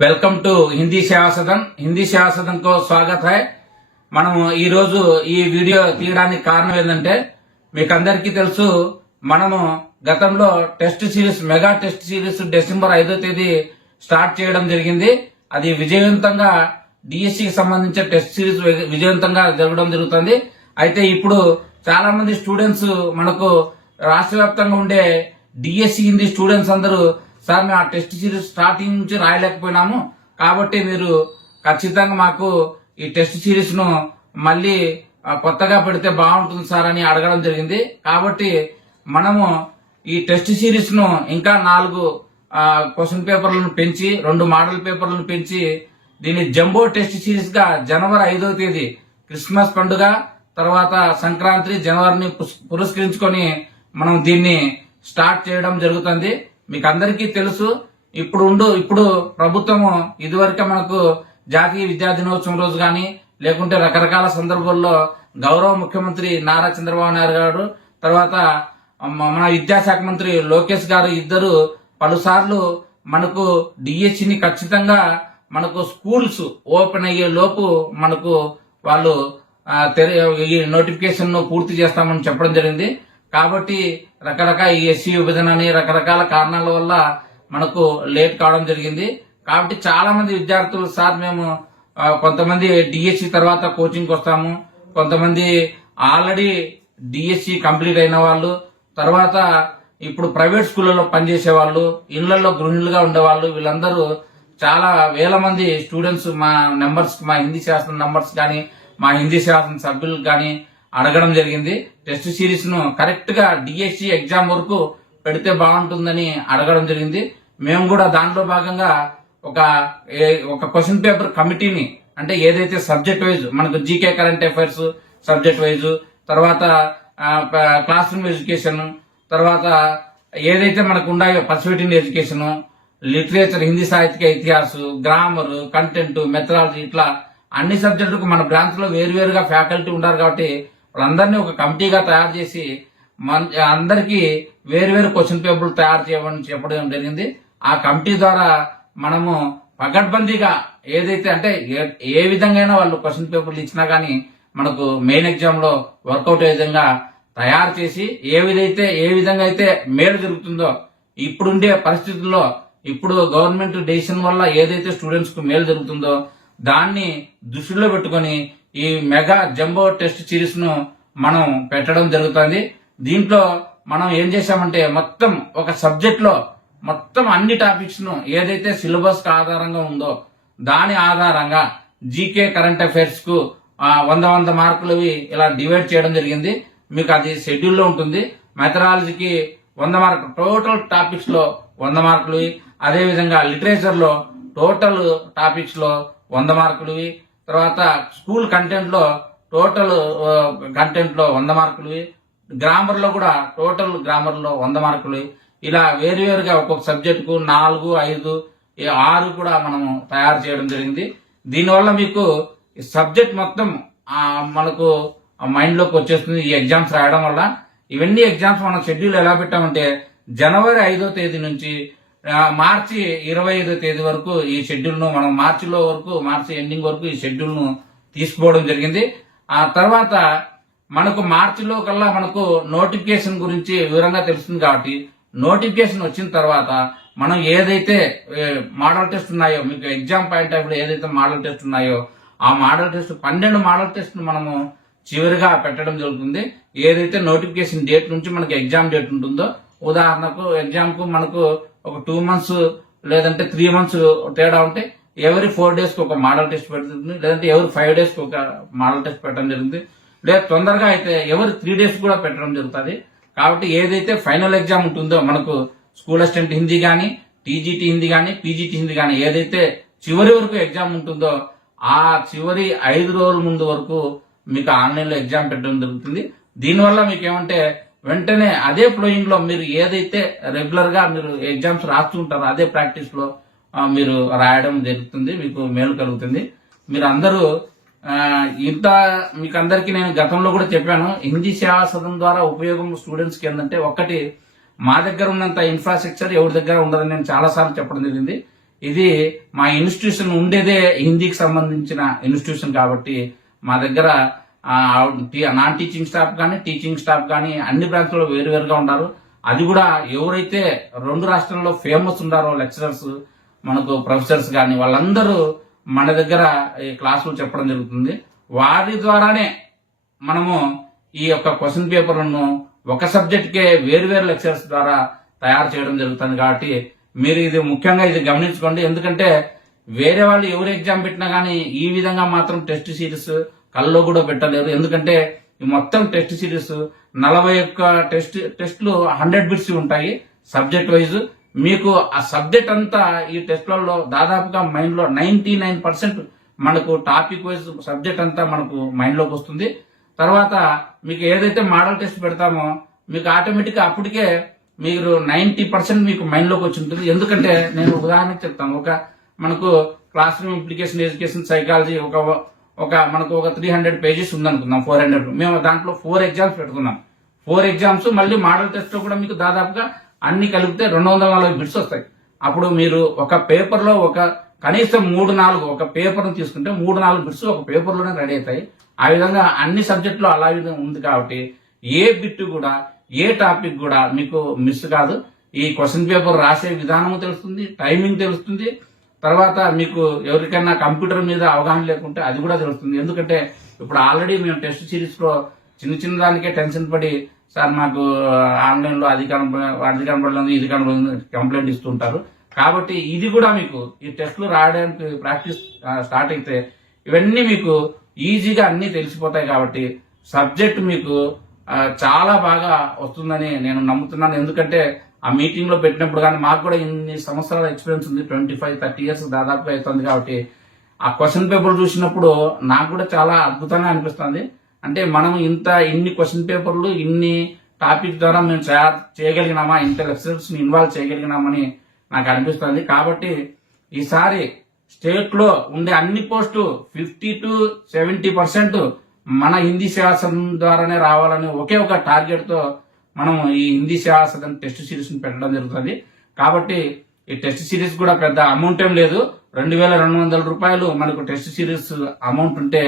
Welcome to Hindi सेवा सदन को स्वागत है। మనం ఈ రోజు ఈ వీడియో తీయడానికి కారణం ఏంటంటే మీకు అందరికీ తెలుసు మనము గతంలో test series mega test series December 5వ తేదీ స్టార్ట్ చేయడం జరిగింది। అది విజయవంతంగా డిఎస్సి కి సంబంధించిన టెస్ట్ సిరీస్ విజయవంతంగా జరగడం జరుగుతుంది। అయితే ఇప్పుడు చాలా మంది స్టూడెంట్స్ మనకు రాష్ట్ర వ్యాప్తంగా ఉండే డిఎస్సి హిందీ స్టూడెంట్స్ అందరూ సార్ మేము ఆ టెస్ట్ సిరీస్ స్టార్టింగ్ నుంచి రాయలేకపోయినాము కాబట్టి మీరు ఖచ్చితంగా మాకు ఈ టెస్ట్ సిరీస్ ను మళ్ళీ కొత్తగా పెడితే బాగుంటుంది సార్ అని అడగడం జరిగింది। కాబట్టి మనము ఈ టెస్ట్ సిరీస్ ను ఇంకా 4 క్వశ్చన్ పేపర్లను పెంచి 2 మోడల్ పేపర్లను పెంచి దీన్ని జంబో టెస్ట్ సిరీస్ గా జనవరి 5వ తేదీ క్రిస్మస్ పండుగ తర్వాత సంక్రాంతి జనవరిని పురస్కరించుకొని మనం దీన్ని స్టార్ట్ చేయడం జరుగుతుంది। మీకు అందరికీ తెలుసు ఇప్పుడు ప్రభుత్వము ఇదివరకే మనకు జాతీయ విద్యా దినోత్సవం రోజు గాని లేకుంటే రకరకాల సందర్భాల్లో గౌరవ ముఖ్యమంత్రి నారా చంద్రబాబు నాయుడు గారు తర్వాత మన విద్యాశాఖ మంత్రి లోకేష్ గారు ఇద్దరు పలుసార్లు మనకు డిఎస్సిని ఖచ్చితంగా మనకు స్కూల్స్ ఓపెన్ అయ్యే లోపు మనకు వాళ్ళు ఈ నోటిఫికేషన్ ను పూర్తి చేస్తామని చెప్పడం జరిగింది। కాబట్టి రకరకాల ఈ ఎస్సీ విభజన అని రకరకాల కారణాల వల్ల మనకు లేట్ కావడం జరిగింది। కాబట్టి చాలా మంది విద్యార్థులు సార్ మేము కొంతమంది డిఎస్సి తర్వాత కోచింగ్ వస్తాము, కొంతమంది ఆల్రెడీ డిఎస్సి కంప్లీట్ అయిన వాళ్ళు తర్వాత ఇప్పుడు ప్రైవేట్ స్కూళ్లలో పనిచేసే వాళ్ళు ఇళ్లలో గృహిణులుగా ఉండేవాళ్ళు వీళ్ళందరూ చాలా వేల మంది స్టూడెంట్స్ మా నెంబర్స్ మా హిందీ శాస్త్రం నంబర్స్ కానీ మా హిందీ శాస్త్రం సభ్యులకు కానీ అడగడం జరిగింది। టెస్ట్ సిరీస్ ను కరెక్ట్ గా డిఎస్సి ఎగ్జామ్ వరకు పెడితే బాగుంటుందని అడగడం జరిగింది। మేము కూడా దాంట్లో భాగంగా ఒక క్వశ్చన్ పేపర్ కమిటీని అంటే ఏదైతే సబ్జెక్ట్ వైజ్ మనకు GK current affairs subject wise తర్వాత క్లాస్ రూమ్ ఎడ్యుకేషన్ తర్వాత ఏదైతే మనకు ఉన్నాయో పర్సువేటివ్ ఎడ్యుకేషన్ లిటరేచర్ హిందీ సాహిత్య ఇతిహాసు గ్రామర్ కంటెంట్ మెథడాలజీ ఇట్లా అన్ని సబ్జెక్టులకు మన బ్రాంచ్ లో వేరువేరుగా ఫ్యాకల్టీ ఉన్నారు కాబట్టి వాళ్ళందరినీ ఒక కమిటీగా తయారు చేసి అందరికీ వేరువేరు క్వశ్చన్ పేపర్లు తయారు చేయమని చెప్పడం జరిగింది। ఆ కమిటీ ద్వారా మనము పకడ్బందీగా ఏదైతే అంటే ఏ విధంగా వాళ్ళు క్వశ్చన్ పేపర్లు ఇచ్చినా గానీ మనకు మెయిన్ ఎగ్జామ్ లో వర్కౌట్ అయ్యే విధంగా తయారు చేసి ఏ విధంగా అయితే మేలు జరుగుతుందో ఇప్పుడుండే పరిస్థితుల్లో ఇప్పుడు గవర్నమెంట్ డెసిషన్ వల్ల ఏదైతే స్టూడెంట్స్ కు మేలు జరుగుతుందో దాన్ని దృష్టిలో పెట్టుకొని ఈ మెగా జంబో టెస్ట్ సిరీస్ ను మనం పెట్టడం జరుగుతుంది। దీంట్లో మనం ఏం చేశామంటే మొత్తం ఒక సబ్జెక్ట్ లో మొత్తం అన్ని టాపిక్స్ ను ఏదైతే సిలబస్ ఆధారంగా ఉందో దాని ఆధారంగా జీకే కరెంట్ అఫైర్స్ కు 100 మార్కులవి ఇలా డివైడ్ చేయడం జరిగింది। మీకు అది షెడ్యూల్ లో ఉంటుంది। మెథడాలజీకి 100 మార్కులు టోటల్ టాపిక్స్ లో 100 మార్కులవి అదే విధంగా లిటరేచర్ లో టోటల్ టాపిక్స్ లో 100 మార్కులవి తర్వాత స్కూల్ కంటెంట్ లో టోటల్ కంటెంట్ లో 100 మార్కులవి గ్రామర్ లో కూడా టోటల్ గ్రామర్ లో 100 మార్కులు ఇలా వేరువేరుగా ఒక్కొక్క సబ్జెక్ట్ కు 4, 5, 6 కూడా మనము తయారు చేయడం జరిగింది। దీనివల్ల మీకు సబ్జెక్ట్ మొత్తం మనకు మైండ్ లోకి వచ్చేస్తుంది ఈ ఎగ్జామ్స్ రాయడం వల్ల। ఇవన్నీ ఎగ్జామ్స్ మనం షెడ్యూల్ ఎలా పెట్టామంటే జనవరి 5వ తేదీ నుంచి మార్చి 25వ తేదీ వరకు ఈ షెడ్యూల్ ను మనం మార్చి ఎండింగ్ వరకు ఈ షెడ్యూల్ ను తీసుకోవడం జరిగింది। ఆ తర్వాత మనకు మార్చిలో కల్లా మనకు నోటిఫికేషన్ గురించి వివరంగా తెలుస్తుంది కాబట్టి నోటిఫికేషన్ వచ్చిన తర్వాత మనం ఏదైతే మోడల్ టెస్ట్ ఉన్నాయో మీకు ఎగ్జామ్ పాయింట్ ఆఫ్ ఏదైతే మోడల్ టెస్ట్ ఉన్నాయో ఆ మోడల్ టెస్ట్ 12 మోడల్ టెస్ట్ ను మనము చివరిగా పెట్టడం జరుగుతుంది। ఏదైతే నోటిఫికేషన్ డేట్ నుంచి మనకి ఎగ్జామ్ డేట్ ఉంటుందో ఉదాహరణకు ఎగ్జామ్ కు మనకు ఒక 2 మంత్స్ లేదంటే 3 మంత్స్ తేడా ఉంటే ఎవరి 4 డేస్ కు ఒక మోడల్ టెస్ట్ పెడుతుంది లేదంటే ఎవరి 5 డేస్ కు ఒక మోడల్ టెస్ట్ పెట్టడం జరుగుతుంది లేదా తొందరగా అయితే ఎవరి 3 డేస్ కూడా పెట్టడం జరుగుతుంది। కాబట్టి ఏదైతే ఫైనల్ ఎగ్జామ్ ఉంటుందో మనకు స్కూల్ అసిస్టెంట్ హిందీ గానీ టీజీటీ హిందీ గానీ పీజీటీ హిందీ గానీ ఏదైతే చివరి వరకు ఎగ్జామ్ ఉంటుందో ఆ చివరి 5 రోజుల ముందు వరకు మీకు ఆన్లైన్ లో ఎగ్జామ్ పెట్టడం జరుగుతుంది। దీనివల్ల మీకు ఏమంటే వెంటనే అదే ఫ్లోయింగ్ లో మీరు ఏదైతే రెగ్యులర్ గా మీరు ఎగ్జామ్స్ రాస్తూ ఉంటారో అదే ప్రాక్టీస్ లో మీరు రాయడం జరుగుతుంది, మీకు మేలు కలుగుతుంది। మీరు అందరూ ఇంత మీకు అందరికీ నేను గతంలో కూడా చెప్పాను హిందీ సేవా సదన్ ద్వారా ఉపయోగం స్టూడెంట్స్ కి ఏంటంటే ఒకటి మా దగ్గర ఉన్నంత ఇన్ఫ్రాస్ట్రక్చర్ ఎవరి దగ్గర ఉండదని నేను చాలా సార్లు చెప్పడం జరిగింది। ఇది మా ఇన్స్టిట్యూషన్ ఉండేదే హిందీకి సంబంధించిన ఇన్స్టిట్యూషన్ కాబట్టి మా దగ్గర నాన్ టీచింగ్ స్టాఫ్ కానీ టీచింగ్ స్టాఫ్ కానీ అన్ని బ్రాంచ్లో వేరువేరుగా ఉన్నారు. అది కూడా ఎవరైతే 2 రాష్ట్రాల్లో ఫేమస్ ఉన్నారో లెక్చరర్స్, మనకు ప్రొఫెసర్స్ కానీ వాళ్ళందరూ మన దగ్గర ఈ క్లాసులు చెప్పడం జరుగుతుంది. వారి ద్వారానే మనము ఈ యొక్క క్వశ్చన్ పేపర్లను ఒక సబ్జెక్ట్కే వేరువేరు లెక్చరర్స్ ద్వారా తయారు చేయడం జరుగుతుంది. కాబట్టి మీరు ఇది ముఖ్యంగా ఇది గమనించుకోండి. ఎందుకంటే వేరే వాళ్ళు ఎవరు ఎగ్జామ్ పెట్టినా కానీ ఈ విధంగా మాత్రం టెస్ట్ సిరీస్ కల్లో కూడా పెట్టలేరు. ఎందుకంటే ఈ మొత్తం టెస్ట్ సిరీస్ 41 టెస్ట్లు 100 బిట్స్ ఉంటాయి సబ్జెక్ట్ వైజ్. మీకు ఆ సబ్జెక్ట్ అంతా ఈ టెస్ట్లలో దాదాపుగా మైండ్ లో 99% మనకు టాపిక్ వైజ్ సబ్జెక్ట్ అంతా మనకు మైండ్ లోకి వస్తుంది. తర్వాత మీకు ఏదైతే మోడల్ టెస్ట్ పెడతామో మీకు ఆటోమేటిక్ గా అప్పటికే మీరు 90% మీకు మైండ్ లోకి వచ్చి ఉంటుంది. ఎందుకంటే నేను ఉదాహరణకు చెప్తాను. మనకు class room implication education psychology మనకు ఒక 300 పేజెస్ ఉందనుకుందాం, 400. మేము దాంట్లో 4 ఎగ్జామ్స్ పెట్టుకున్నాం. 4 ఎగ్జామ్స్ మళ్ళీ మోడల్ టెస్ట్ లో కూడా మీకు దాదాపుగా అన్ని కలిపితే 240 బిట్స్ వస్తాయి. అప్పుడు మీరు ఒక పేపర్ లో కనీసం 3-4 ఒక పేపర్ తీసుకుంటే 3-4 బిట్స్ ఒక పేపర్ లోనే రెడీ అవుతాయి. ఆ విధంగా అన్ని సబ్జెక్టులో అలా ఉంది కాబట్టి ఏ బిట్ కూడా ఏ టాపిక్ కూడా మీకు మిస్ కాదు. ఈ క్వశ్చన్ పేపర్ రాసే విధానం తెలుస్తుంది, టైమింగ్ తెలుస్తుంది. తర్వాత మీకు ఎవరికైనా కంప్యూటర్ మీద అవగాహన లేకుంటే అది కూడా తెలుస్తుంది. ఎందుకంటే ఇప్పుడు ఆల్రెడీ మేము టెస్ట్ సిరీస్ లో చిన్న దానికే టెన్షన్ పడి సార్ మాకు ఆన్లైన్ లో అది కనపడలేదు ఇది కనపడలేదు కంప్లైంట్ ఇస్తుంటారు. కాబట్టి ఇది కూడా మీకు ఈ టెస్ట్లు రాయడానికి ప్రాక్టీస్ స్టార్ట్ అయితే ఇవన్నీ మీకు ఈజీగా అన్ని తెలిసిపోతాయి. కాబట్టి సబ్జెక్ట్ మీకు చాలా బాగా వస్తుందని నేను నమ్ముతున్నాను. ఎందుకంటే ఆ మీటింగ్ లో పెట్టినప్పుడు కానీ మాకు కూడా ఇన్ని సంవత్సరాల ఎక్స్పీరియన్స్ ఉంది, 25-30 ఇయర్స్ దాదాపుగా అవుతుంది. కాబట్టి ఆ క్వశ్చన్ పేపర్ చూసినప్పుడు నాకు కూడా చాలా అద్భుతంగా అనిపిస్తుంది. అంటే మనం ఇన్ని క్వశ్చన్ పేపర్లు ఇన్ని టాపిక్ ద్వారా మేము చేయగలిగినామా, ఇంత లెక్చరర్స్ ని ఇన్వాల్వ్ చేయగలిగినామని నాకు అనిపిస్తుంది. కాబట్టి ఈసారి స్టేట్ లో ఉండే అన్ని పోస్టు 50-70% మన హిందీ శాసనం ద్వారానే రావాలని ఒకే ఒక టార్గెట్ తో మనం ఈ హిందీ శాసనం టెస్ట్ సిరీస్ ని పెట్టడం జరుగుతుంది. కాబట్టి ఈ టెస్ట్ సిరీస్ కూడా పెద్ద అమౌంట్ ఏం లేదు. 2200 రూపాయలు మనకు టెస్ట్ సిరీస్ అమౌంట్ ఉంటే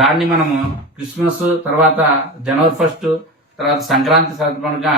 దాన్ని మనము క్రిస్మస్ తర్వాత జనవరి 1 తర్వాత సంక్రాంతి సందర్భంగా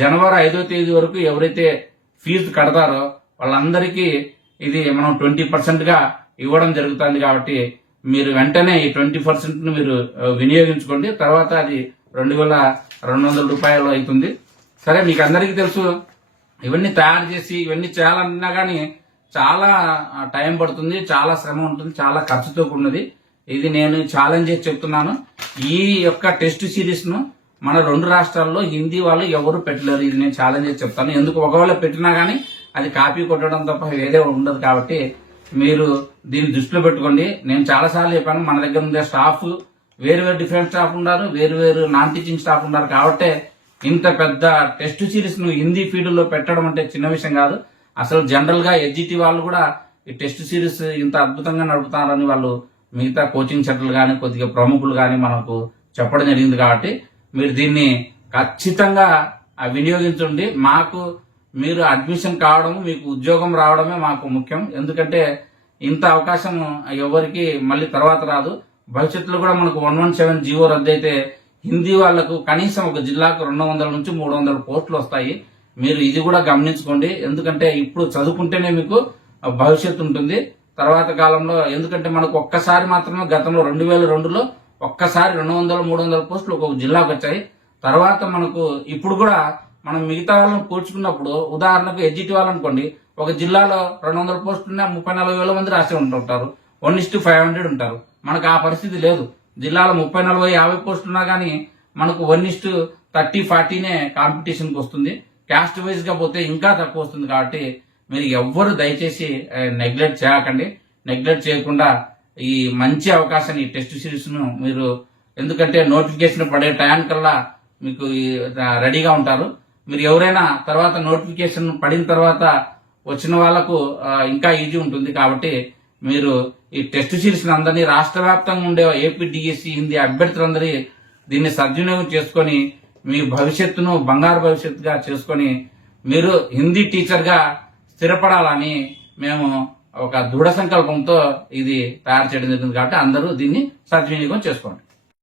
జనవరి 5వ తేదీ వరకు ఎవరైతే ఫీజు కడతారో వాళ్ళందరికీ ఇది మనం 20% గా ఇవ్వడం జరుగుతుంది. కాబట్టి మీరు వెంటనే ఈ 20% ను మీరు వినియోగించుకోండి. తర్వాత అది 2200 రూపాయలు అవుతుంది. సరే, మీకు అందరికీ తెలుసు ఇవన్నీ తయారు చేసి ఇవన్నీ చేయాలన్నా కానీ చాలా టైం పడుతుంది, చాలా శ్రమ ఉంటుంది, చాలా ఖర్చుతో కూడినది. ఇది నేను ఛాలెంజ్ చేసి చెప్తున్నాను. ఈ యొక్క టెస్ట్ సిరీస్ ను మన 2 రాష్ట్రాల్లో హిందీ వాళ్ళు ఎవరు పెట్టలేరు. ఇది నేను ఛాలెంజ్ చేసి చెప్తాను. ఎందుకు ఒకవేళ పెట్టినా కానీ అది కాపీ కొట్టడం తప్ప వేరే ఉండదు. కాబట్టి మీరు దీన్ని దృష్టిలో పెట్టుకోండి. నేను చాలా సార్లు చెప్పాను, మన దగ్గర ఉండే స్టాఫ్ వేరు డిఫరెంట్ స్టాఫ్ ఉన్నారు, వేరు నాన్ టీచింగ్ స్టాఫ్ ఉన్నారు. కాబట్టి ఇంత పెద్ద టెస్ట్ సిరీస్ ను హిందీ ఫీల్డ్ లో పెట్టడం అంటే చిన్న విషయం కాదు. అసలు జనరల్ గా ఎడ్జిటి వాళ్ళు కూడా ఈ టెస్ట్ సిరీస్ ఇంత అద్భుతంగా నడుపుతారని వాళ్ళు మిగతా కోచింగ్ సెంటర్లు కానీ కొద్దిగా ప్రముఖులు కానీ మనకు చెప్పడం జరిగింది. కాబట్టి మీరు దీన్ని ఖచ్చితంగా వినియోగించండి. మాకు మీరు అడ్మిషన్ కావడం, మీకు ఉద్యోగం రావడమే మాకు ముఖ్యం. ఎందుకంటే ఇంత అవకాశం ఎవరికి మళ్ళీ తర్వాత రాదు. భవిష్యత్తులో కూడా మనకు 117 జీవో రద్దు అయితే హిందీ వాళ్లకు కనీసం ఒక జిల్లాకు 200 నుంచి 300 పోస్టులు వస్తాయి. మీరు ఇది కూడా గమనించుకోండి. ఎందుకంటే ఇప్పుడు చదువుకుంటేనే మీకు భవిష్యత్తు ఉంటుంది తర్వాత కాలంలో. ఎందుకంటే మనకు ఒక్కసారి మాత్రమే గతంలో 2002లో ఒక్కసారి 200-300 పోస్టులు ఒక జిల్లాకు వచ్చాయి. తర్వాత మనకు ఇప్పుడు కూడా మనం మిగతా వాళ్ళని పోల్చుకున్నప్పుడు ఉదాహరణకు ఎడ్జిటి వాళ్ళనుకోండి, ఒక జిల్లాలో 200 పోస్టులున్నా 30-40 మంది రాసి ఉంటుంటారు, 1:500 ఉంటారు. మనకు ఆ పరిస్థితి లేదు. జిల్లాలో 30-40-50 పోస్టులున్నా కానీ మనకు 1:30-40నే కాంపిటీషన్కి వస్తుంది. క్యాస్ట్ వైజ్ గా పోతే ఇంకా తక్కువ వస్తుంది. కాబట్టి మీరు ఎవ్వరు దయచేసి నెగ్లెక్ట్ చేయకండి. నెగ్లెక్ట్ చేయకుండా ఈ మంచి అవకాశాన్ని ఈ టెస్ట్ సిరీస్ ను మీరు, ఎందుకంటే నోటిఫికేషన్ పడే టైంకల్లా మీకు రెడీగా ఉంటారు. మీరు ఎవరైనా తర్వాత నోటిఫికేషన్ పడిన తర్వాత వచ్చిన వాళ్లకు ఇంకా ఈజీ ఉంటుంది. కాబట్టి మీరు ఈ టెస్ట్ సిరీస్ అందరినీ రాష్ట్ర వ్యాప్తంగా ఉండే ఏపీ డిఎస్సి హిందీ అభ్యర్థులందరి దీన్ని సద్వినియోగం చేసుకొని మీ భవిష్యత్తును బంగారు భవిష్యత్తుగా చేసుకొని మీరు హిందీ టీచర్ గా స్థిరపడాలని మేము ఒక దృఢ సంకల్పంతో ఇది తయారు చేయడం జరిగింది కాబట్టి అందరూ దీన్ని సద్వినియోగం చేసుకోండి.